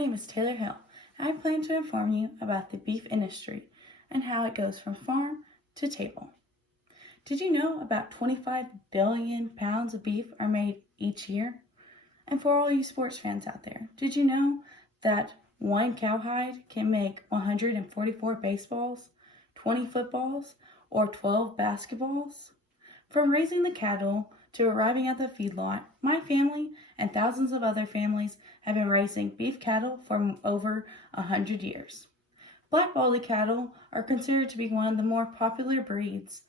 name is Taylor Hill, and I plan to inform you about the beef industry and how it goes from farm to table. Did you know about 25 billion pounds of beef are made each year? And for all you sports fans out there, did you know that one cowhide can make 144 baseballs, 20 footballs, or 12 basketballs? From raising the cattle to arriving at the feedlot, my family and thousands of other families have been raising beef cattle for over 100 years. Black Baldy cattle are considered to be one of the more popular breeds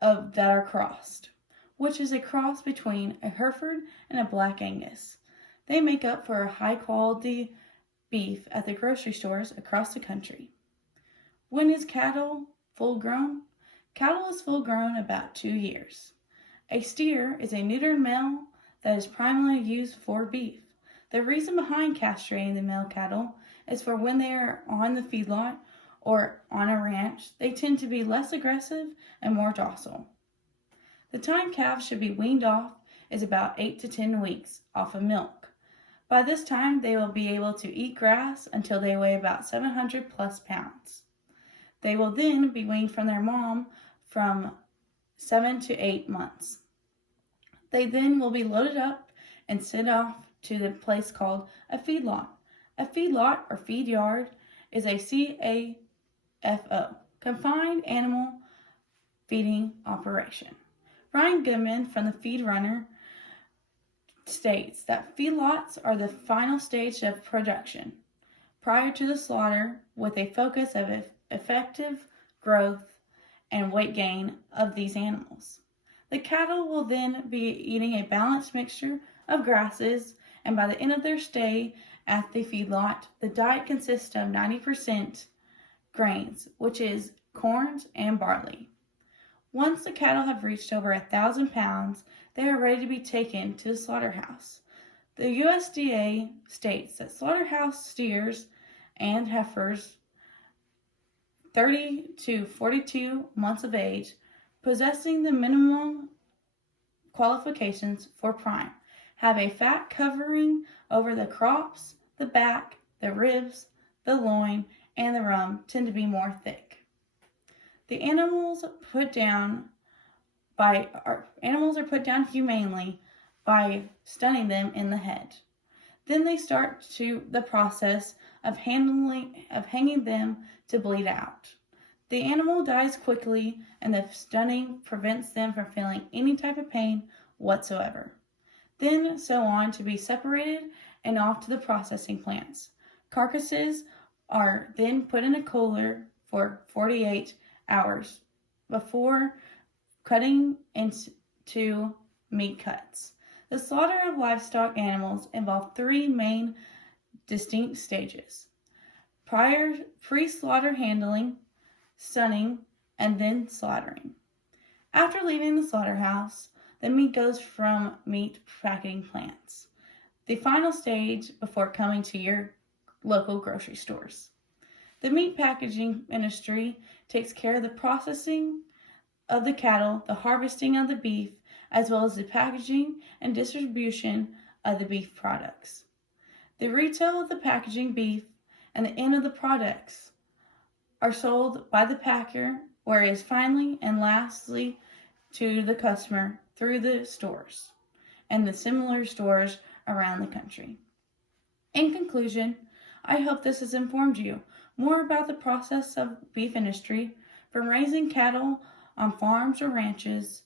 that are crossed, which is a cross between a Hereford and a Black Angus. They make up for a high quality beef at the grocery stores across the country. When is cattle full grown? Cattle is full grown about 2 years. A steer is a neutered male that is primarily used for beef. The reason behind castrating the male cattle is for when they are on the feedlot or on a ranch, they tend to be less aggressive and more docile. The time calves should be weaned off is about 8 to 10 weeks off of milk. By this time, they will be able to eat grass until they weigh about 700 plus pounds. They will then be weaned from their mom from 7 to 8 months. They then will be loaded up and sent off to the place called a feedlot. A feedlot or feed yard is a CAFO, confined animal feeding operation. Ryan Goodman from the Feed Runner states that feedlots are the final stage of production prior to the slaughter, with a focus of effective growth and weight gain of these animals. The cattle will then be eating a balanced mixture of grasses, and by the end of their stay at the feedlot, the diet consists of 90% grains, which is corn and barley. Once the cattle have reached over 1,000 pounds, they are ready to be taken to the slaughterhouse. The USDA states that slaughterhouse steers and heifers 30 to 42 months of age, possessing the minimum qualifications for prime, have a fat covering over the crops, the back, the ribs, the loin, and the rump tend to be more thick. The animals are put down humanely by stunning them in the head. Then they start the process of hanging them to bleed out. The animal dies quickly, and the stunning prevents them from feeling any type of pain whatsoever. Then so on to be separated and off to the processing plants. Carcasses are then put in a cooler for 48 hours before cutting into meat cuts. The slaughter of livestock animals involves 3 main distinct stages: pre-slaughter handling, stunning, and then slaughtering. After leaving the slaughterhouse, the meat goes from meat packing plants, the final stage before coming to your local grocery stores. The meat packaging industry takes care of the processing of the cattle, the harvesting of the beef, as well as the packaging and distribution of the beef products. The retail of the packaging beef and the end of the products are sold by the packer, whereas finally and lastly to the customer through the stores and the similar stores around the country. In conclusion, I hope this has informed you more about the process of beef industry, from raising cattle on farms or ranches,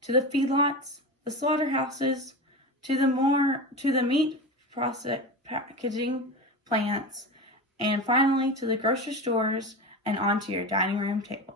to the feedlots, the slaughterhouses, to the meat process packaging plants, and finally to the grocery stores and onto your dining room table.